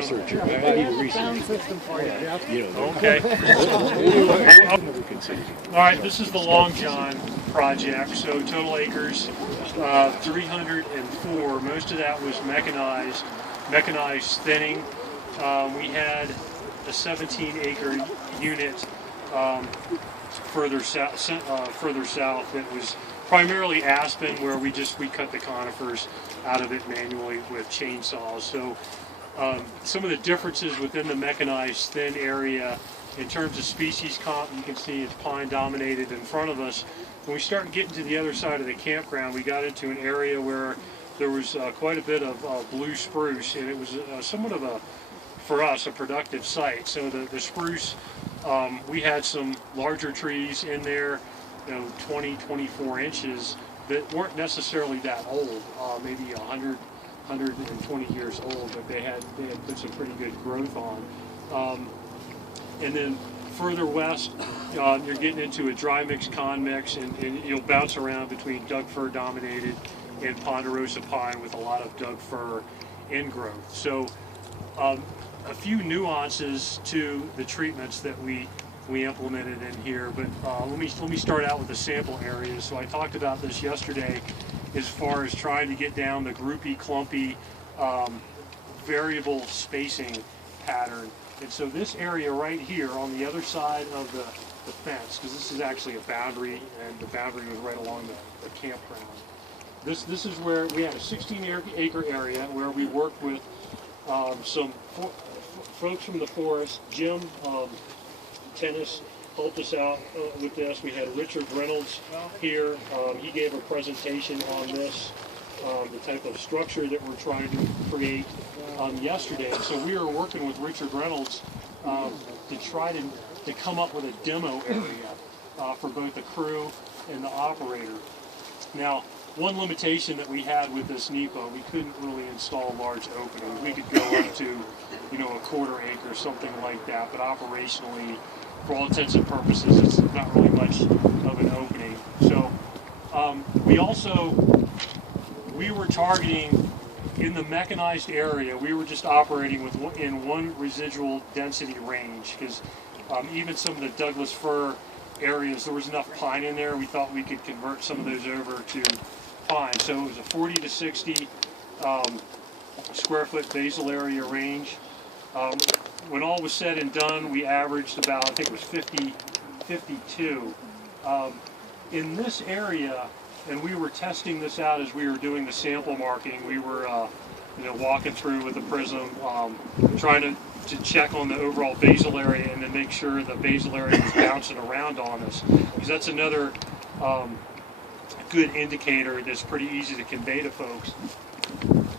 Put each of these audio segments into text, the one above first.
researcher. I need a researcher. Okay. All right, this is the Long John project. So total acres, 304. Most of that was mechanized thinning. We had a 17-acre unit further south that was primarily aspen, where we cut the conifers out of it manually with chainsaws. So some of the differences within the mechanized thin area in terms of species comp, you can see it's pine dominated in front of us. When we start getting to the other side of the campground, we got into an area where there was quite a bit of blue spruce, and it was somewhat of for us, a productive site. So the spruce, we had some larger trees in there, 20, 24 inches, that weren't necessarily that old, maybe 100, 120 years old, but they had put some pretty good growth on. And then further west, you're getting into a dry mix, con mix, and you'll bounce around between Doug fir dominated and ponderosa pine with a lot of Doug fir ingrowth. So a few nuances to the treatments that we implemented in here, but let me start out with the sample areas. So I talked about this yesterday as far as trying to get down the groupy, clumpy, variable spacing pattern. And so this area right here on the other side of the fence, because this is actually a boundary, and the boundary was right along the campground. This is where we had a 16-acre area where we worked with some folks from the forest. Jim Tennis helped us out with this. We had Richard Reynolds here. He gave a presentation on this, the type of structure that we're trying to create yesterday. So we were working with Richard Reynolds to try to come up with a demo area for both the crew and the operator. Now, one limitation that we had with this NEPA, we couldn't really install large openings. We could go up to, a quarter acre, something like that, but operationally, for all intents and purposes, it's not really much of an opening. So we were targeting in the mechanized area, we were just operating in one residual density range, because even some of the Douglas fir areas, there was enough pine in there, we thought we could convert some of those over to pine. So it was a 40 to 60 square foot basal area range. When all was said and done, we averaged about, I think it was 52. In this area, and we were testing this out as we were doing the sample marking, we were walking through with the prism, trying to check on the overall basal area and then make sure the basal area was bouncing around on us, because that's another good indicator that's pretty easy to convey to folks.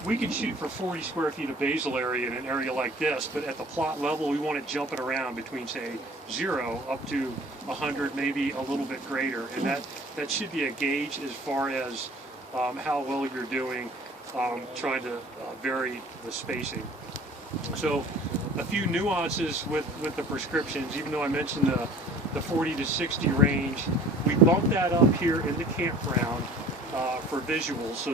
We can shoot for 40 square feet of basal area in an area like this, but at the plot level, we want it jumping around between, say, 0 up to 100, maybe a little bit greater. And that should be a gauge as far as how well you're doing trying to vary the spacing. So a few nuances with the prescriptions, even though I mentioned the 40 to 60 range, we bumped that up here in the campground for visuals. So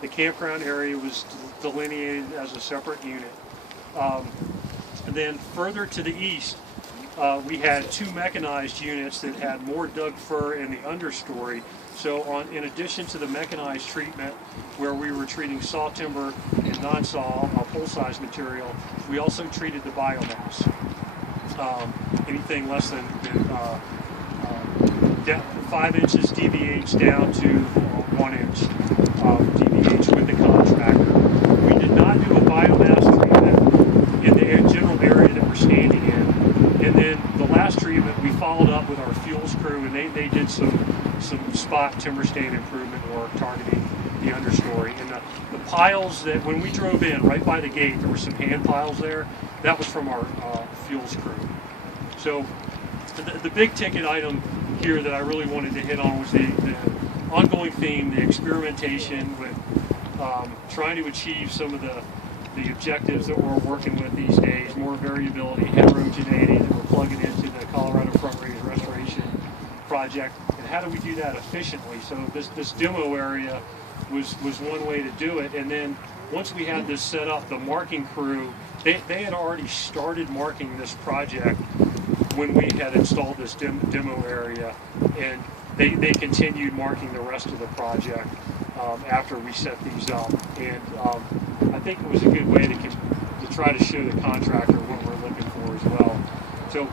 the campground area was delineated as a separate unit. And then further to the east, we had two mechanized units that had more Doug fir in the understory. So in addition to the mechanized treatment, where we were treating saw timber and non-saw full-size material, we also treated the biomass. Anything less than 5 inches DBH down to 1 inch DBH with the contractor. We did not do a biomass treatment in the general area that we're standing in. And then the last treatment, we followed up with our fuels crew, and they did some spot timber stand improvement work targeting the understory. And the piles that, when we drove in right by the gate, there were some hand piles there. That was from our fuels crew. So the big ticket item here that I really wanted to hit on was the ongoing theme, the experimentation with trying to achieve some of the objectives that we're working with these days, more variability, heterogeneity that we're plugging into the Colorado Front Range Restoration Project, and how do we do that efficiently? So this demo area was one way to do it, and then once we had this set up, the marking crew, they had already started marking this project when we had installed this demo area, and they continued marking the rest of the project after we set these up. And I think it was a good way to try to show the contractor what we're looking for as well. So,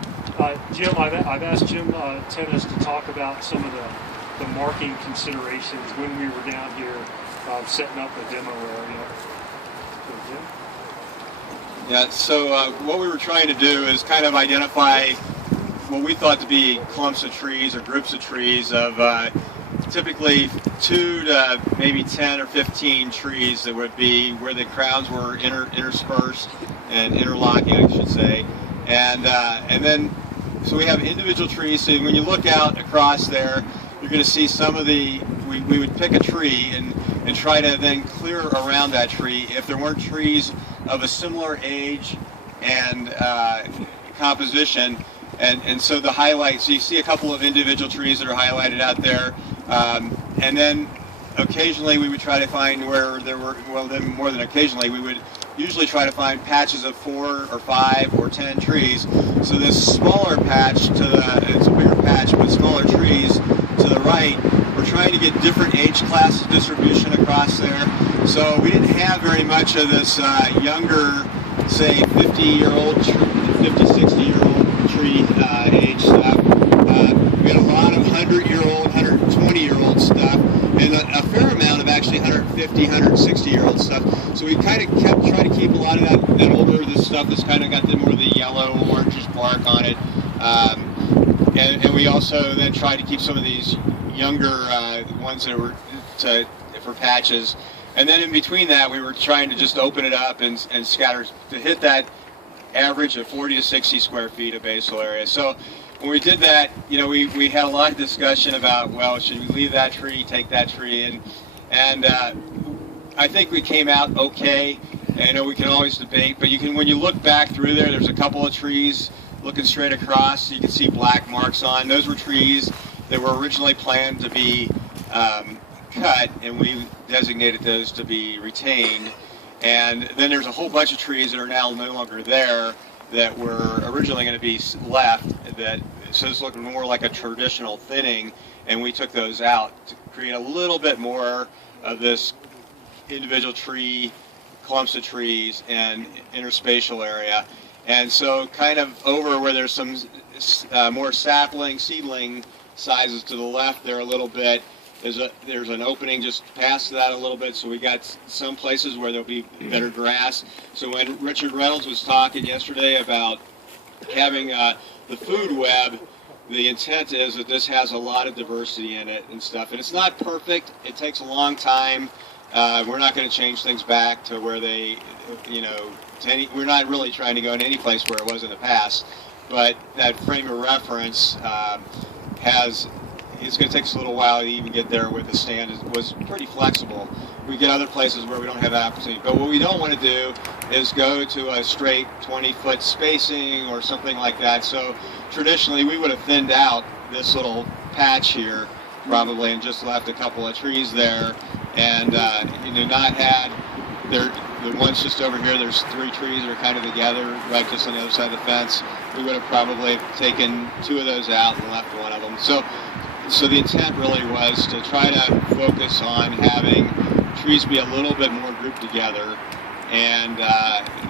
Jim, I've asked Jim Tennis to talk about some of the marking considerations when we were down here setting up the demo area. So, Jim? Yeah, so what we were trying to do is kind of identify what we thought to be clumps of trees or groups of trees of typically 2 to maybe 10 or 15 trees that would be where the crowns were interspersed and interlocking, I should say. And then, so we have individual trees. So when you look out across there, you're going to see some of the, we would pick a tree and try to then clear around that tree if there weren't trees of a similar age and composition. And so the highlights, so you see a couple of individual trees that are highlighted out there. And then occasionally we would try to find where there were, well then more than occasionally, we would usually try to find patches of 4 or 5 or 10 trees. So this smaller patch to the, it's a bigger patch, but smaller trees to the right, we're trying to get different age class distribution across there. So we didn't have very much of this younger, say 50-year-old, 50, 60-year-old tree age stuff. We had a lot of 100-year-old, 120-year-old stuff, and a fair amount of actually 150, 160-year-old stuff. So we kind of trying to keep a lot of that older, this stuff that's kind of got more of the yellow, orangish bark on it. And we also then tried to keep some of these younger ones that were for patches. And then in between that, we were trying to just open it up and scatter to hit that average of 40 to 60 square feet of basal area. So when we did that, you know, we had a lot of discussion about, well, should we leave that tree, take that tree, and I think we came out okay. And I know we can always debate, but you can, when you look back through there, there's a couple of trees looking straight across. You can see black marks on. Those were trees that were originally planned to be cut, and we designated those to be retained. And then there's a whole bunch of trees that are now no longer there that were originally going to be left, that so it's looking more like a traditional thinning, and we took those out to create a little bit more of this individual tree, clumps of trees, and interspatial area. And so kind of over where there's some more sapling, seedling sizes to the left there a little bit, there's an opening just past that a little bit, so we got some places where there'll be better grass. So when Richard Reynolds was talking yesterday about having the food web, the intent is that this has a lot of diversity in it and stuff. And it's not perfect. It takes a long time. We're not going to change things back to where they, you know, we're not really trying to go in any place where it was in the past. But that frame of reference it's going to take us a little while to even get there with the stand. It was pretty flexible. We get other places where we don't have that opportunity. But what we don't want to do is go to a straight 20-foot spacing or something like that. So traditionally we would have thinned out this little patch here probably and just left a couple of trees there, and not had the ones just over here. There's 3 trees that are kind of together right just on the other side of the fence. We would have probably taken 2 of those out and left one of them. So the intent really was to try to focus on having trees be a little bit more grouped together and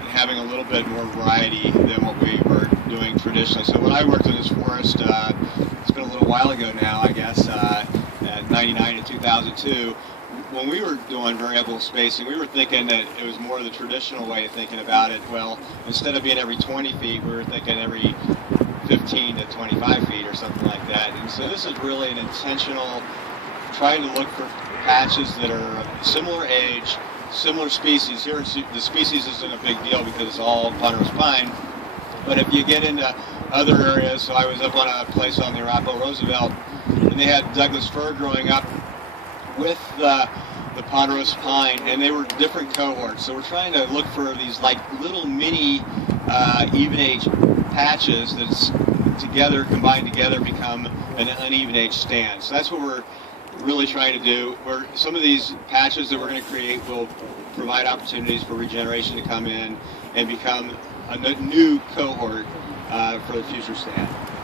having a little bit more variety than what we were doing traditionally. So when I worked in this forest, it's been a little while ago now, I guess, at 99 and 2002, when we were doing variable spacing, we were thinking that it was more the traditional way of thinking about it. Well, instead of being every 20 feet, we were thinking every 15 to 25 feet or something like that. And so this is really an intentional trying to look for patches that are of similar age, similar species. Here the species isn't a big deal because it's all ponderosa pine, but if you get into other areas, so I was up on a place on the Arapahoe Roosevelt, and they had Douglas fir growing up with the ponderosa pine, and they were different cohorts. So we're trying to look for these like little mini even age patches that's together, combined together, become an uneven age stand. So that's what we're really trying to do. Where some of these patches that we're going to create will provide opportunities for regeneration to come in and become a new cohort for the future stand.